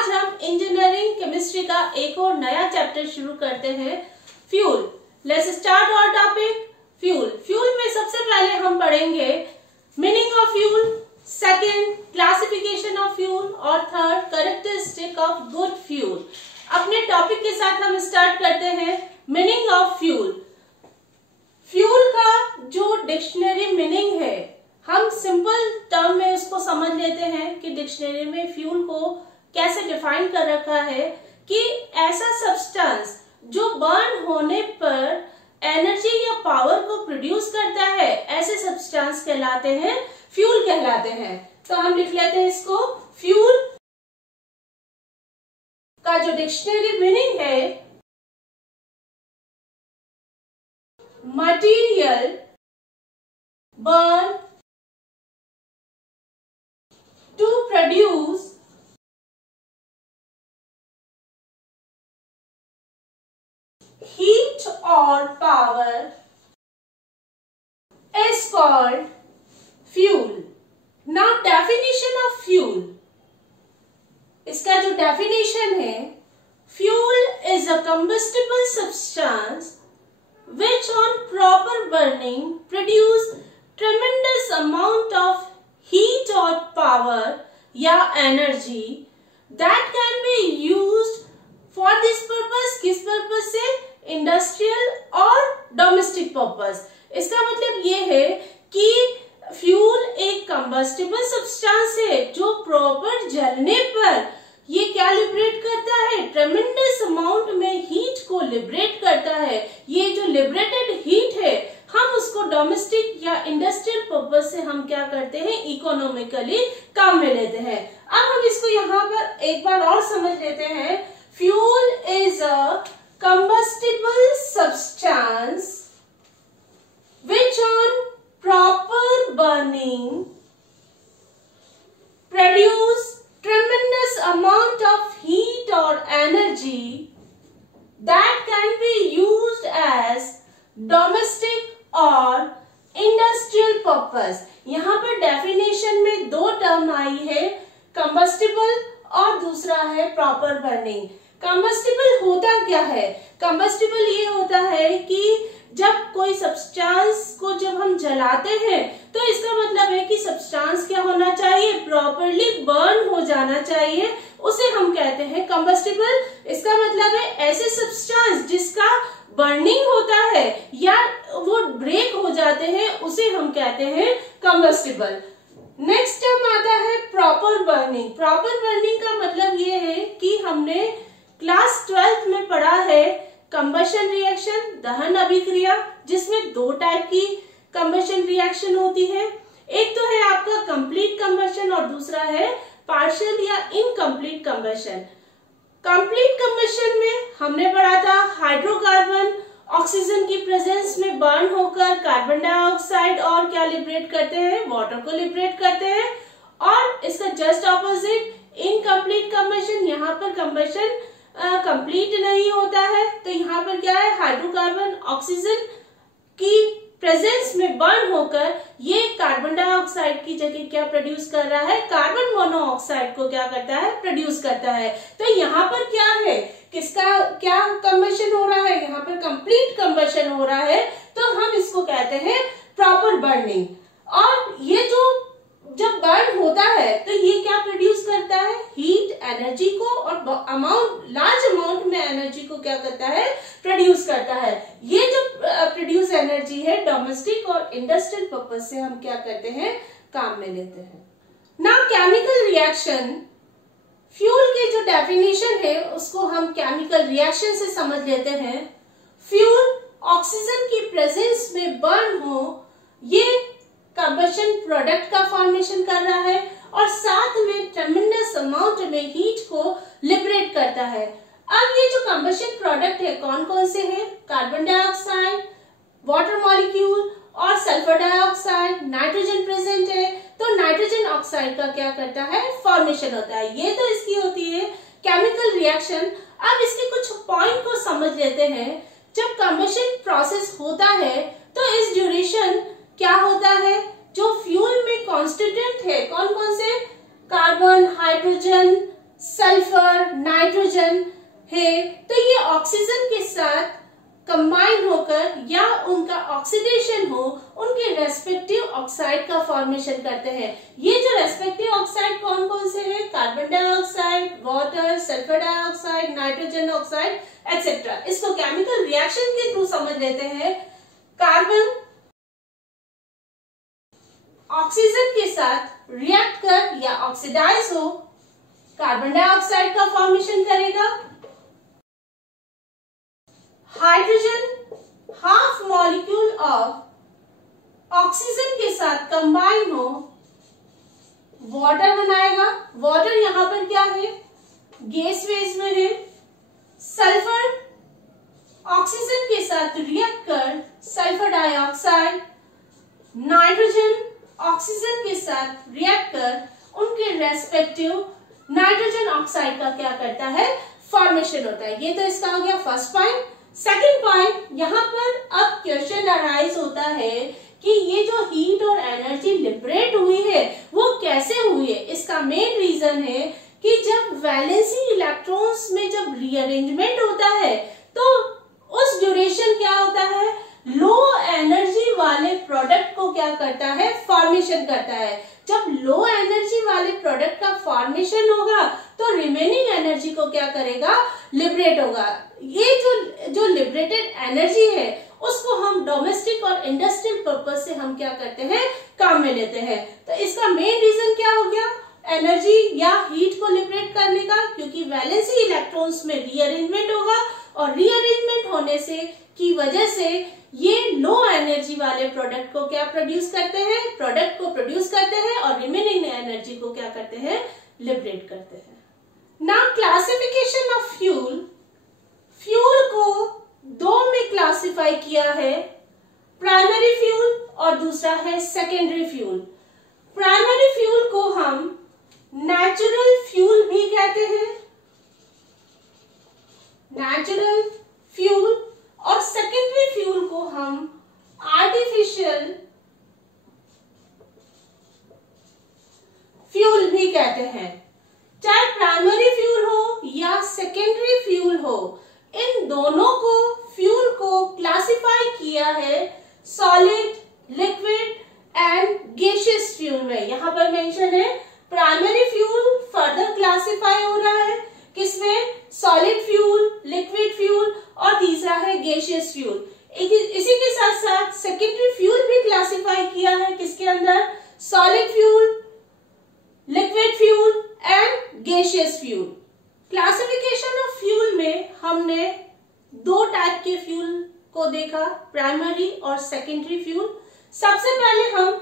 आज हम engineering chemistry का एक और नया चैप्टर शुरू करते हैं, fuel. Let's start our topic fuel. Fuel में सबसे पहले हम पढ़ेंगे meaning of fuel, second classification of fuel और third characteristic of good fuel. अपने टॉपिक के साथ हम स्टार्ट करते हैं मीनिंग ऑफ फ्यूल। फ्यूल का जो डिक्शनरी मीनिंग है, हम सिंपल टर्म में उसको समझ लेते हैं कि डिक्शनरी में फ्यूल को कैसे डिफाइन कर रखा है कि ऐसा सब्सटेंस जो बर्न होने पर एनर्जी या पावर को प्रोड्यूस करता है, ऐसे सब्सटेंस कहलाते हैं फ्यूल कहलाते हैं। तो हम लिख लेते हैं इसको, फ्यूल का जो डिक्शनरी मीनिंग है, material burn to produce heat or power is called fuel. Now definition of fuel. इसका जो definition है, fuel is a combustible substance which on proper burning produce tremendous amount of heat or power या energy that can be used for this purpose। किस purpose से? Industrial और domestic purpose. इसका मतलब ये है कि फ्यूल एक कंबस्टिबल सब्सटेंस है जो प्रॉपर जलने पर ये क्या लिबरेट करता है, ट्रेमेंडस अमाउंट में हीट को लिबरेट करता है। ये जो लिबरेटेड हीट है, हम उसको डोमेस्टिक या इंडस्ट्रियल पर्पज से हम क्या करते हैं, इकोनॉमिकली काम में लेते हैं। अब हम इसको यहाँ पर एक बार और समझ लेते हैं। Fuel is a combustible substance which on proper burning produce tremendous amount of heat or energy that can be used as domestic और इंडस्ट्रियल पर्पस। यहाँ पर डेफिनेशन में दो टर्म आई है, कंबस्टिबल और दूसरा है प्रॉपर बर्निंग। कंबस्टिबल होता क्या है? कंबस्टिबल ये होता है कि जब कोई सब्सटेंस को जब हम जलाते हैं तो इसका मतलब है कि सब्सटेंस क्या होना चाहिए, प्रॉपरली बर्न हो जाना चाहिए, उसे हम कहते हैं कंबस्टिबल। इसका मतलब है ऐसे सब्सटेंस जिसका बर्निंग होता है या वो ब्रेक हो जाते हैं, उसे हम कहते हैं कंबस्टिबल। नेक्स्ट टर्म आता है प्रॉपर बर्निंग। प्रॉपर बर्निंग का मतलब ये है कि हमने क्लास 12th में पढ़ा है कंबशन रिएक्शन, दहन अभिक्रिया, जिसमें दो टाइप की कंबशन रिएक्शन होती है। एक तो है आपका कंप्लीट कंबशन और दूसरा है पार्शियल या इनकम्प्लीट कंबशन। कंप्लीट कंबशन में हमने पढ़ा था हाइड्रोकार्बन ऑक्सीजन की प्रेजेंस में बर्न होकर कार्बन डाइऑक्साइड और क्या लिबरेट करते हैं, वाटर को लिबरेट करते हैं। और इसका जस्ट ऑपोजिट इनकम्प्लीट कंबशन, यहाँ पर कंबशन कंप्लीट नहीं होता है, तो यहाँ पर क्या है, हाइड्रोकार्बन ऑक्सीजन की प्रेजेंस में बर्न होकर ये कार्बन डाइऑक्साइड की जगह क्या प्रोड्यूस कर रहा है, कार्बन मोनोऑक्साइड को क्या करता है, प्रोड्यूस करता है। तो यहाँ पर क्या है, किसका क्या कंबशन हो रहा है, यहाँ पर कंप्लीट कंबशन हो रहा है, तो हम इसको कहते हैं प्रॉपर बर्निंग। और ये जो जब बर्न होता है तो ये क्या प्रोड्यूस करता है, हीट, एनर्जी को, और लार्ज अमाउंट में एनर्जी को क्या करता है, प्रोड्यूस करता है। ये जो प्रोड्यूस एनर्जी है डोमेस्टिक और इंडस्ट्रियल पर्पज से हम क्या करते हैं, काम में लेते हैं। नाउ केमिकल रिएक्शन, फ्यूल के जो डेफिनेशन है उसको हम केमिकल रिएक्शन से समझ लेते हैं। फ्यूल ऑक्सीजन की प्रेजेंस में बर्न हो, ये कंबशन प्रोडक्ट का फॉर्मेशन कर रहा है और साथ में ट्रेमेंडस अमाउंट में हीट को लिबरेट करता है। अब ये जो कंबशन प्रोडक्ट है कौन कौन से हैं, कार्बन डाइऑक्साइड, वाटर मॉलिक्यूल और सल्फर डाइऑक्साइड, नाइट्रोजन प्रेजेंट है, तो नाइट्रोजन ऑक्साइड का क्या करता है, फॉर्मेशन होता है। ये तो इसकी होती है केमिकल रिएक्शन। अब इसके कुछ पॉइंट को समझ लेते हैं। जब कंबशन प्रोसेस होता है तो इस ड्यूरेशन क्या होता है, जो फ्यूल में कॉन्स्टिट्यूएंट है कौन कौन से, कार्बन, हाइड्रोजन, सल्फर, ऑक्सीजन के साथ कंबाइन होकर या उनका ऑक्सीडेशन हो, उनके रेस्पेक्टिव ऑक्साइड का फॉर्मेशन करते हैं। ये जो रेस्पेक्टिव ऑक्साइड कौन कौन से हैं? Carbon dioxide, water, sulphur dioxide, nitrogen oxide etcetera. इसको केमिकल रिएक्शन के थ्रू समझ लेते हैं। कार्बन ऑक्सीजन के साथ रिएक्ट कर या ऑक्सीडाइज हो, कार्बन डाइऑक्साइड का फॉर्मेशन करेगा। Hydrogen half molecule of oxygen के साथ कंबाइन हो, वाटर बनाएगा। वाटर यहां पर क्या है? गैस फेज में है। सल्फर ऑक्सीजन के साथ रिएक्ट कर सल्फर डाइऑक्साइड, नाइट्रोजन ऑक्सीजन के साथ रिएक्ट कर उनके रेस्पेक्टिव नाइट्रोजन ऑक्साइड का क्या करता है? फॉर्मेशन होता है। ये तो इसका हो गया फर्स्ट पॉइंट। सेकंड पॉइंट, यहाँ पर अब क्वेश्चन अराइज होता है कि ये जो हीट और एनर्जी लिबरेट हुई है वो कैसे हुई है। इसका मेन रीजन है कि जब वैलेंसी इलेक्ट्रॉन्स में जब रीअरेंजमेंट होता है तो उस ड्यूरेशन क्या होता है? लो एनर्जी वाले प्रोडक्ट को क्या करता है? फॉर्मेशन करता है। जब लो एनर्जी वाले प्रोडक्ट का फॉर्मेशन होगा तो रिमेनिंग एनर्जी को क्या करेगा? लिबरेट होगा। ये जो लिबरेटेड एनर्जी है उसको हम डोमेस्टिक और इंडस्ट्रियल पर्पज से हम क्या करते हैं? काम में लेते हैं। तो इसका मेन रीजन क्या हो गया? एनर्जी या हीट को लिबरेट करने का, क्योंकि वैलेंसी इलेक्ट्रॉन्स में रीअरेंजमेंट होगा और रीअरेंजमेंट होने से की वजह से ये लो एनर्जी वाले प्रोडक्ट को क्या प्रोड्यूस करते हैं? प्रोडक्ट को प्रोड्यूस करते हैं और रिमेनिंग एनर्जी को क्या करते हैं? लिबरेट करते हैं। Now classification of fuel. Fuel को दो में क्लासिफाई किया है, प्राइमरी फ्यूल और दूसरा है सेकेंडरी फ्यूल। प्राइमरी फ्यूल को हम नेचुरल फ्यूल भी कहते हैं, नेचुरल फ्यूल, और सेकेंडरी फ्यूल को हम आर्टिफिशियल फ्यूल भी कहते हैं। चाहे प्राइमरी फ्यूल हो या सेकेंडरी फ्यूल हो, इन दोनों को फ्यूल को क्लासिफाई किया है solid, liquid and gaseous fuel में। यहां पर मेंशन है प्राइमरी फ्यूल फर्दर क्लासिफाई हो रहा है किसमें? सॉलिड फ्यूल, लिक्विड फ्यूल और तीसरा है गैसियस फ्यूल। इसी के साथ साथ सेकेंडरी फ्यूल भी क्लासिफाई किया है किसके अंदर? Solid fuel, liquid fuel and gaseous fuel. Classification of fuel में हमने दो टाइप के फ्यूल को देखा, प्राइमरी और सेकेंडरी फ्यूल। सबसे पहले हम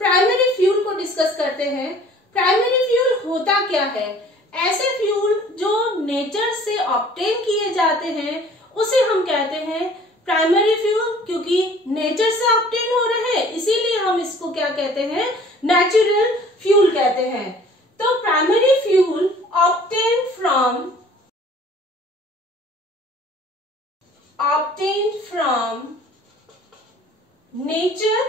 प्राइमरी फ्यूल को डिस्कस करते हैं। प्राइमरी फ्यूल होता क्या है? ऐसे फ्यूल जो नेचर से ऑब्टेन किए जाते हैं उसे हम कहते हैं प्राइमरी फ्यूल, क्योंकि नेचर से ऑब्टेन हो रहे हैं इसीलिए हम इसको क्या कहते हैं? नेचुरल फ्यूल कहते हैं। तो primary fuel obtained from nature,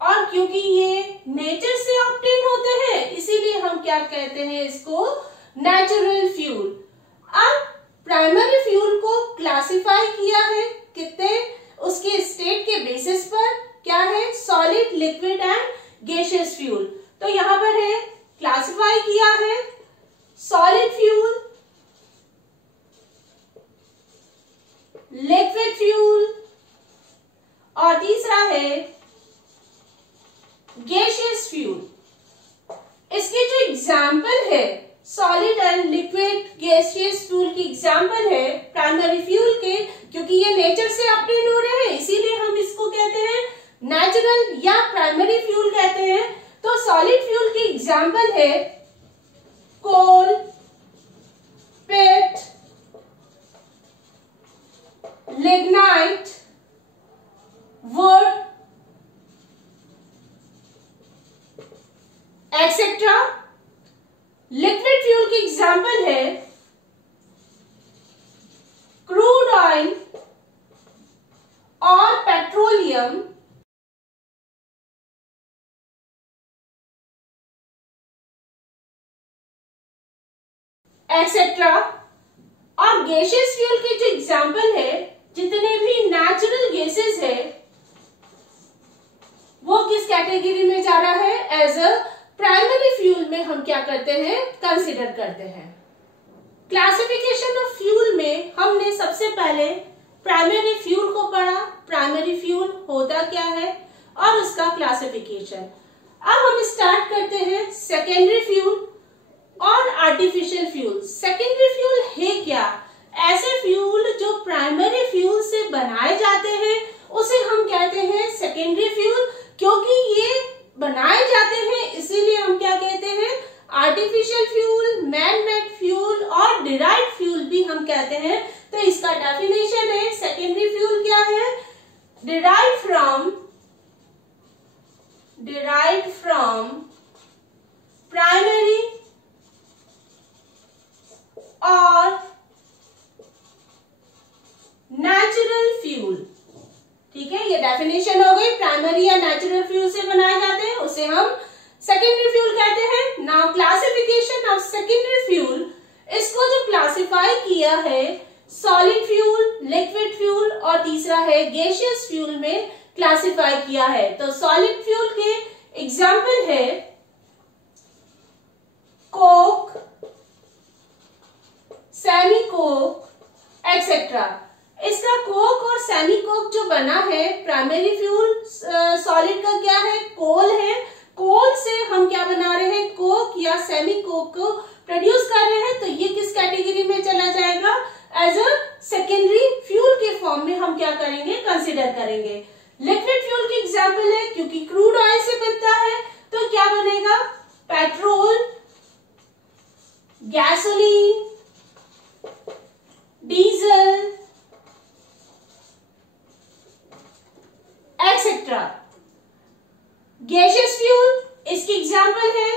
और क्योंकि ये नेचर से ऑब्टेन होते हैं इसीलिए हम क्या कहते हैं इसको? Natural fuel. अब प्राइमरी फ्यूल को क्लासिफाई किया है कितने? उसके स्टेट के बेसिस पर क्या है? Solid, liquid and gaseous fuel. तो यहां पर है क्लासिफाई किया है सॉलिड फ्यूल, लिक्विड फ्यूल और तीसरा है गैसियस फ्यूल। इसके जो एग्जाम्पल है solid and liquid gaseous fuel की एग्जाम्पल है प्राइमरी फ्यूल के, क्योंकि ये नेचर से ऑब्टेन हो रहे हैं इसीलिए हम इसको कहते हैं नेचुरल या प्राइमरी फ्यूल कहते हैं। तो सॉलिड फ्यूल की एग्जाम्पल है coal, peat, lignite, wood etcetera. Liquid fuel की एग्जाम्पल है क्रूड ऑयल और पेट्रोलियम एक्सेट्रा। गैसियस फ्यूल के जो एग्जाम्पल है, जितने भी नेचुरल गैसेस है वो किस कैटेगरी में जा रहा है? एज अ प्राइमरी फ्यूल में हम क्या करते हैं? कंसिडर करते हैं। क्लासिफिकेशन ऑफ फ्यूल में हमने सबसे पहले प्राइमरी फ्यूल को पढ़ा, प्राइमरी फ्यूल होता क्या है और उसका क्लासिफिकेशन। अब हम स्टार्ट करते हैं सेकेंडरी फ्यूल और आर्टिफिशियल फ्यूल। सेकेंडरी फ्यूल है क्या? ऐसे फ्यूल जो प्राइमरी फ्यूल से बनाए जाते हैं उसे हम कहते हैं सेकेंडरी फ्यूल। क्योंकि ये बनाए जाते हैं इसीलिए हम क्या कहते हैं? Artificial fuel, man made fuel और डिराइव्ड फ्यूल भी हम कहते हैं। तो इसका डेफिनेशन है, सेकेंडरी फ्यूल क्या है? डिराइव्ड फ्रॉम प्राइमरी और नेचुरल फ्यूल। ठीक है, ये डेफिनेशन हो गई। प्राइमरी या नेचुरल फ्यूल से बनाए जाते हैं उसे हम सेकेंडरी फ्यूल कहते हैं। Now classification of secondary fuel, इसको जो क्लासिफाई किया है सॉलिड फ्यूल, लिक्विड फ्यूल और तीसरा है गैसियस फ्यूल में क्लासिफाई किया है। तो सॉलिड फ्यूल के एग्जाम्पल है कोक, सेमी कोक एक्सेट्रा। इसका कोक और सेमी कोक जो बना है प्राइमरी फ्यूल सॉलिड का क्या है? कोल है। कोल से हम क्या बना रहे हैं? कोक या सेमी कोक को प्रोड्यूस कर रहे हैं। तो ये किस कैटेगरी में चला जाएगा? एज अ सेकेंडरी फ्यूल के फॉर्म में हम क्या करेंगे? कंसिडर करेंगे। लिक्विड फ्यूल की एग्जाम्पल है, क्योंकि क्रूड ऑयल से बनता है तो क्या बनेगा? Petrol, gasoline, diesel etcetera. Gaseous fuel, इसकी एग्जाम्पल है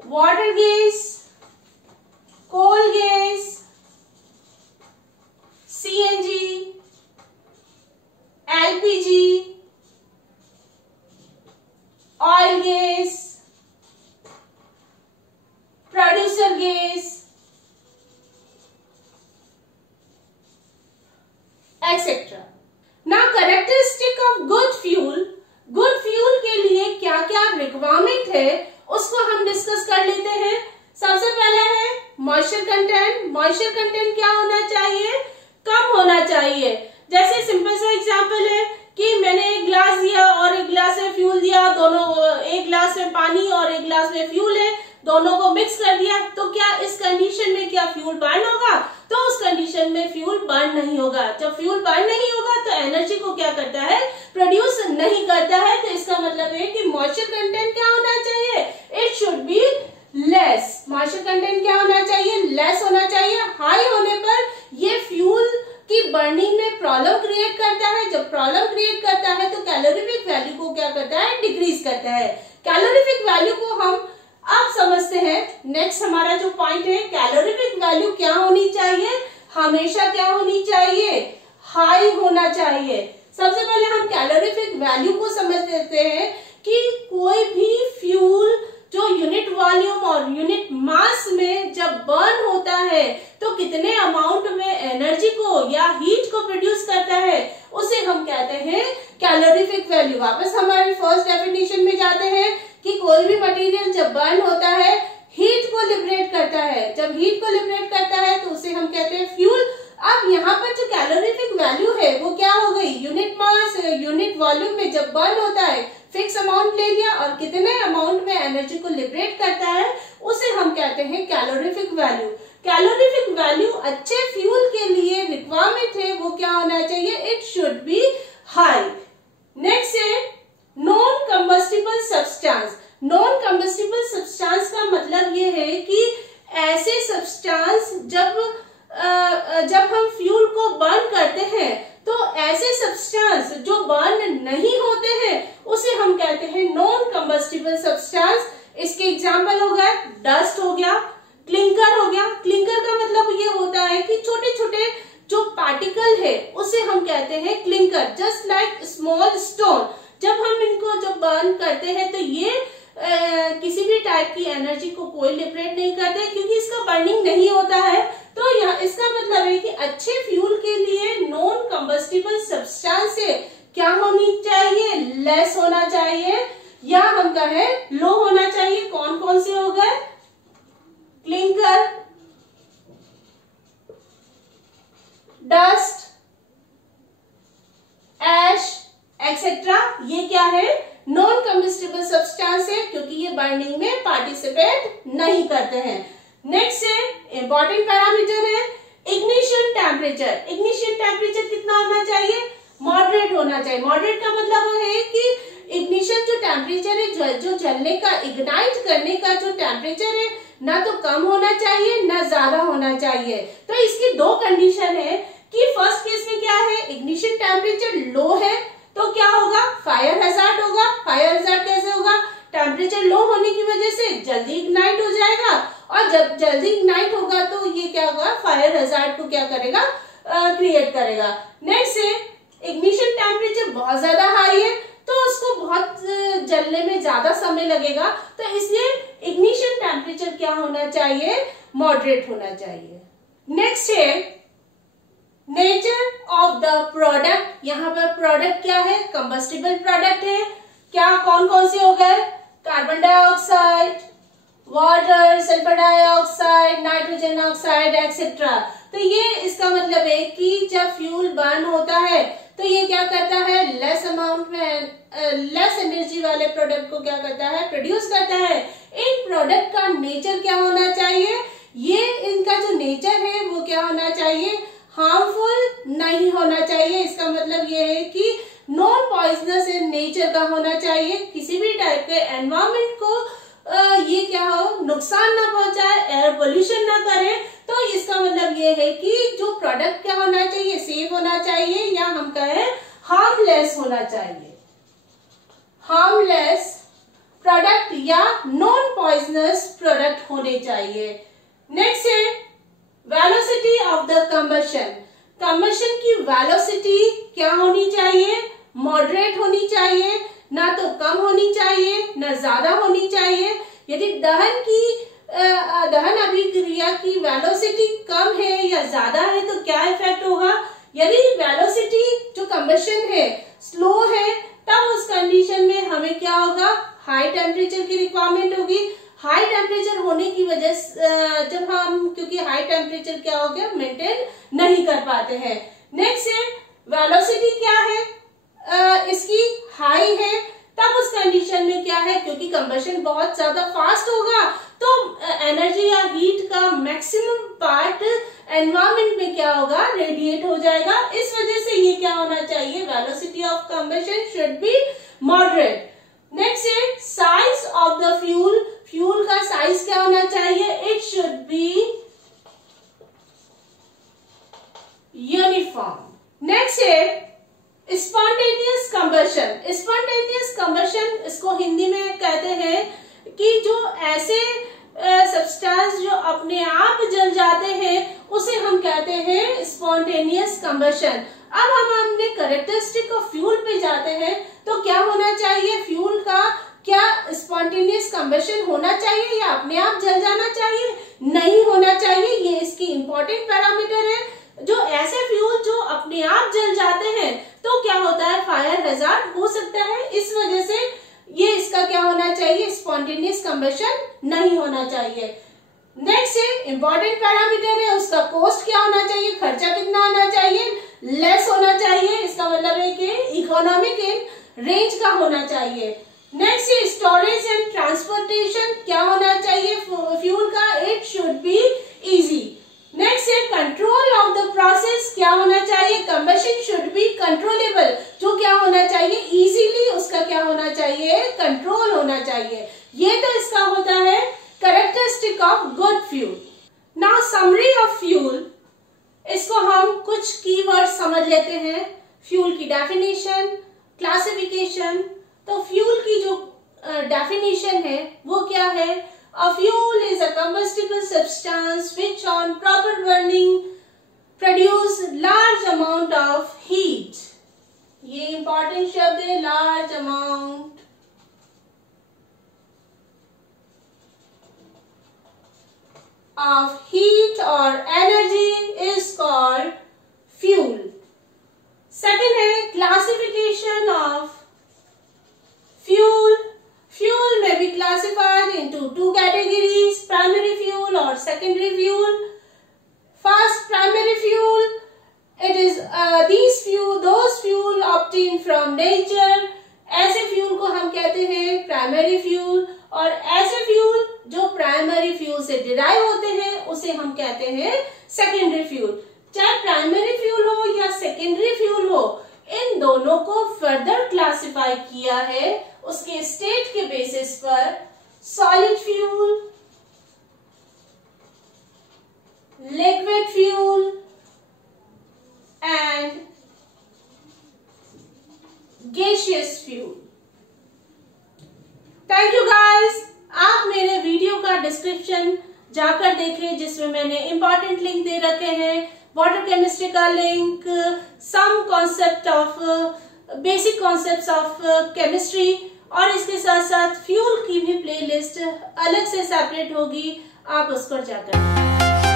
water gas, coal gas, CNG, LPG, oil gas, producer gas etcetera. Now characteristic of good fuel, good fuel के लिए क्या क्या रिक्वायरमेंट है उसको हम डिस्कस कर लेते हैं। सबसे पहला है मॉइस्चर कंटेंट। मॉइस्चर कंटेंट क्या होना चाहिए? कम होना चाहिए। जैसे सिंपल सा एग्जांपल है कि मैंने एक ग्लास दिया और एक ग्लास में फ्यूल दिया, दोनों एक ग्लास में पानी और एक ग्लास में फ्यूल है, दोनों को मिक्स कर दिया, तो क्या इस कंडीशन में क्या फ्यूल बर्न होगा? तो उस कंडीशन में फ्यूल बर्न नहीं होगा। जब फ्यूल बर्न नहीं होगा तो एनर्जी को क्या करता है? प्रोड्यूस नहीं करता है। तो इसका मतलब है कि मॉइस्चर कंटेंट क्या होना चाहिए? It should be less. Moisture content क्या होना चाहिए? लेस होना चाहिए। हाई होने पर ये फ्यूल की बर्निंग में प्रॉब्लम क्रिएट करता है। जब प्रॉब्लम क्रिएट करता है तो कैलोरीफिक वैल्यू को क्या करता है? डिक्रीज करता है। कैलोरीफिक वैल्यू को हम अब समझते हैं। नेक्स्ट हमारा जो पॉइंट है, कैलोरीफिक वैल्यू क्या होनी चाहिए? हमेशा क्या होनी चाहिए? हाई होना चाहिए। सबसे पहले हम कैलोरीफिक वैल्यू को समझ लेते हैं कि कोई भी फ्यूल जो यूनिट वॉल्यूम और यूनिट मास में जब बर्न होता है तो कितने अमाउंट में एनर्जी को या हीट को प्रोड्यूस करता है उसे हम कहते हैं कैलोरीफिक वैल्यू। वापस हमारे फर्स्ट डेफिनेशन में जाते हैं कि कोई भी मटेरियल जब बर्न होता है हीट को लिबरेट करता है। जब हीट को लिबरेट करता है तो उसे हम कहते हैं फ्यूल। अब यहाँ पर जो कैलोरीफिक वैल्यू है वो क्या हो गई? यूनिट मास यूनिट वॉल्यूम में जब बर्न होता है फिक्स अमाउंट ले लिया और कितने अमाउंट में एनर्जी को लिबरेट करता है उसे हम कहते हैं कैलोरीफिक वैल्यू। कैलोरीफिक वैल्यू अच्छे फ्यूल के लिए रिक्वायरमेंट है वो क्या होना चाहिए? It should be high. Next है non combustible substance. Non combustible substance का मतलब ये है कि ऐसे सब्सटेंस जब हम फ्यूल को बर्न करते हैं तो ऐसे सब्सटेंस जो बर्न नहीं होते हैं उसे हम कहते हैं नॉन कंबस्टिबल सब्सटेंस। इसके एग्जाम्पल हो गए डस्ट हो गया, क्लिंकर हो गया। क्लिंकर का मतलब ये होता है कि छोटे छोटे जो पार्टिकल है उसे हम कहते हैं clinker, just like small stone. जब हम इनको जब बर्न करते हैं तो ये किसी भी टाइप की एनर्जी को कोई लिबरेट नहीं करते क्योंकि इसका बर्निंग नहीं होता है। तो यहाँ इसका मतलब है कि अच्छे फ्यूल के लिए नॉन कंबस्टिबल सब्सटेंस से क्या होनी चाहिए, लेस होना चाहिए, या हम कहें लो होना चाहिए। कौन कौन से हो गए, क्लिंकर, डस्ट, एश एक्सेट्रा, ये क्या है, नॉन कम्बस्टिबल सब्सटेंस है, क्योंकि ये बाइंडिंग में पार्टिसिपेट नहीं करते हैं। नेक्स्ट है इंपॉर्टेंट पैरामीटर है इग्निशन टेम्परेचर। इग्निशन टेम्परेचर कितना होना चाहिए, मॉडरेट होना चाहिए। मॉडरेट का मतलब है कि इग्निशन जो टेम्परेचर है, जो जलने का, इग्नाइट करने का जो टेम्परेचर है, ना तो कम होना चाहिए ना ज्यादा होना चाहिए। तो इसकी दो कंडीशन है कि फर्स्ट केस में क्या है, इग्निशन टेम्परेचर लो है तो क्या होगा, फायर हैजार्ड होगा। फायर हैजार्ड कैसे होगा, टेम्परेचर लो होने की वजह से जल्दी इग्नाइट हो जाएगा, और जब जल्दी इग्नाइट होगा तो ये क्या होगा, फायर हैजार्ड को क्या करेगा, क्रिएट करेगा। नेक्स्ट है इग्निशन टेम्परेचर बहुत ज्यादा हाई है तो उसको बहुत जलने में ज्यादा समय लगेगा, तो इसलिए इग्निशन टेम्परेचर क्या होना चाहिए, मॉडरेट होना चाहिए। नेक्स्ट है नेचर ऑफ द प्रोडक्ट। यहाँ पर प्रोडक्ट क्या है, कंबस्टिबल प्रोडक्ट है। क्या कौन कौन से हो गए, carbon dioxide, water, sulphur dioxide, nitrogen oxide etcetera. तो ये इसका मतलब है कि जब फ्यूल बर्न होता है तो ये क्या करता है, लेस अमाउंट में लेस एनर्जी वाले प्रोडक्ट को क्या करता है, प्रोड्यूस करता है। इन प्रोडक्ट का नेचर क्या होना चाहिए, ये इनका जो नेचर है वो क्या होना चाहिए, हार्मफुल नहीं होना चाहिए। इसका मतलब ये है कि नॉन पॉइजनस इन नेचर का होना चाहिए, किसी भी टाइप के एनवायरमेंट को ये क्या हो, नुकसान ना पहुंचाए, एयर पोल्यूशन ना करे। तो इसका मतलब ये है कि जो प्रोडक्ट क्या होना चाहिए, सेफ होना चाहिए, या हम कहें हार्मलेस होना चाहिए। हार्मलेस प्रोडक्ट या नॉन पॉइजनस प्रोडक्ट होने चाहिए। नेक्स्ट है velocity of the combustion. Combustion की वेलोसिटी क्या होनी चाहिए, मॉडरेट होनी चाहिए, ना तो कम होनी चाहिए ना ज्यादा होनी चाहिए। यदि दहन अभिक्रिया की वेलोसिटी कम है या ज्यादा है तो क्या इफेक्ट होगा, यदि वेलोसिटी जो कंबशन है स्लो है तब उस कंडीशन में हमें क्या होगा, हाई टेम्परेचर की रिक्वायरमेंट होगी। हाई टेम्परेचर होने की वजह से जब हम, क्योंकि हाई टेम्परेचर क्या हो गया, मेंटेन नहीं कर पाते हैं। नेक्स्ट है वेलोसिटी क्या है, इसकी हाई है, तब उस कंडीशन में क्या है, क्योंकि कंबशन बहुत ज्यादा फास्ट होगा तो एनर्जी या हीट का मैक्सिमम पार्ट एनवायरमेंट में क्या होगा, रेडिएट हो जाएगा। इस वजह से ये क्या होना चाहिए, velocity of combustion should be moderate. Next है size of the fuel. Fuel का साइज क्या होना चाहिए, it should be uniform. Next है स्पॉन्टेनियस कंबशन। स्पॉन्टेनियस कंबशन इसको हिंदी में कहते हैं कि जो ऐसे सब्सटेंस जो अपने आप जल जाते हैं उसे हम कहते हैं स्पॉन्टेनियस कंबशन। अब हम अपने कैरेक्टरिस्टिक ऑफ फ्यूल पे जाते हैं तो क्या होना चाहिए, फ्यूल का क्या स्पॉन्टेनियस कंबशन होना चाहिए या अपने आप जल जाना चाहिए, नहीं होना चाहिए। ये इसकी इंपॉर्टेंट पैरामीटर है। जो ऐसे फ्यूल जो अपने आप जल जाते हैं तो क्या होता है, फायर हैजार्ड हो सकता है, इस वजह से ये इसका क्या होना चाहिए, स्पॉन्टेनियस कंबशन नहीं होना चाहिए। नेक्स्ट है इंपॉर्टेंट पैरामीटर है उसका कॉस्ट क्या होना चाहिए, खर्चा कितना होना चाहिए, लेस होना चाहिए। इसका मतलब है कि इकोनॉमिक इन रेंज का होना चाहिए। नेक्स्ट है स्टोरेज एंड ट्रांसपोर्टेशन क्या होना चाहिए फ्यूल का, it should be easy. Next है कंट्रोल ऑफ द प्रोसेस क्या होना चाहिए, कंबशन शुड बी कंट्रोलेबल, जो क्या होना चाहिए, इजीली उसका क्या होना चाहिए, कंट्रोल होना चाहिए। ये तो इसका होता है characteristic of good fuel. Now summary of fuel, इसको हम कुछ कीवर्ड समझ लेते हैं। फ्यूल की डेफिनेशन, क्लासिफिकेशन। तो फ्यूल की जो डेफिनेशन है वो क्या है, a fuel is a combustible substance which on proper burning produce large amount of heat। ये इंपॉर्टेंट शब्द है, large amount of heat or energy is called fuel. Second है classification of fuel. Fuel may be classified into two categories, primary fuel or secondary fuel. First, primary fuel. It is those fuel obtained from nature. ऐसे fuel को हम कहते हैं primary fuel, और ऐसे fuel जो primary fuel से derive होते हैं उसे हम कहते हैं सेकेंडरी फ्यूल. चाहे प्राइमरी फ्यूल हो या सेकेंडरी फ्यूल हो, इन दोनों को फर्दर क्लासिफाई किया है उसके स्टेट के बेसिस पर. Solid fuel, liquid fuel and gaseous fuel. Thank you guys. आप मेरे वीडियो का डिस्क्रिप्शन जाकर देखें जिसमें मैंने इंपॉर्टेंट लिंक दे रखे हैं. वाटर केमिस्ट्री का link, some concept of basic concepts of chemistry, और इसके साथ साथ फ्यूल की भी प्लेलिस्ट अलग से सेपरेट होगी, आप उसको जाकर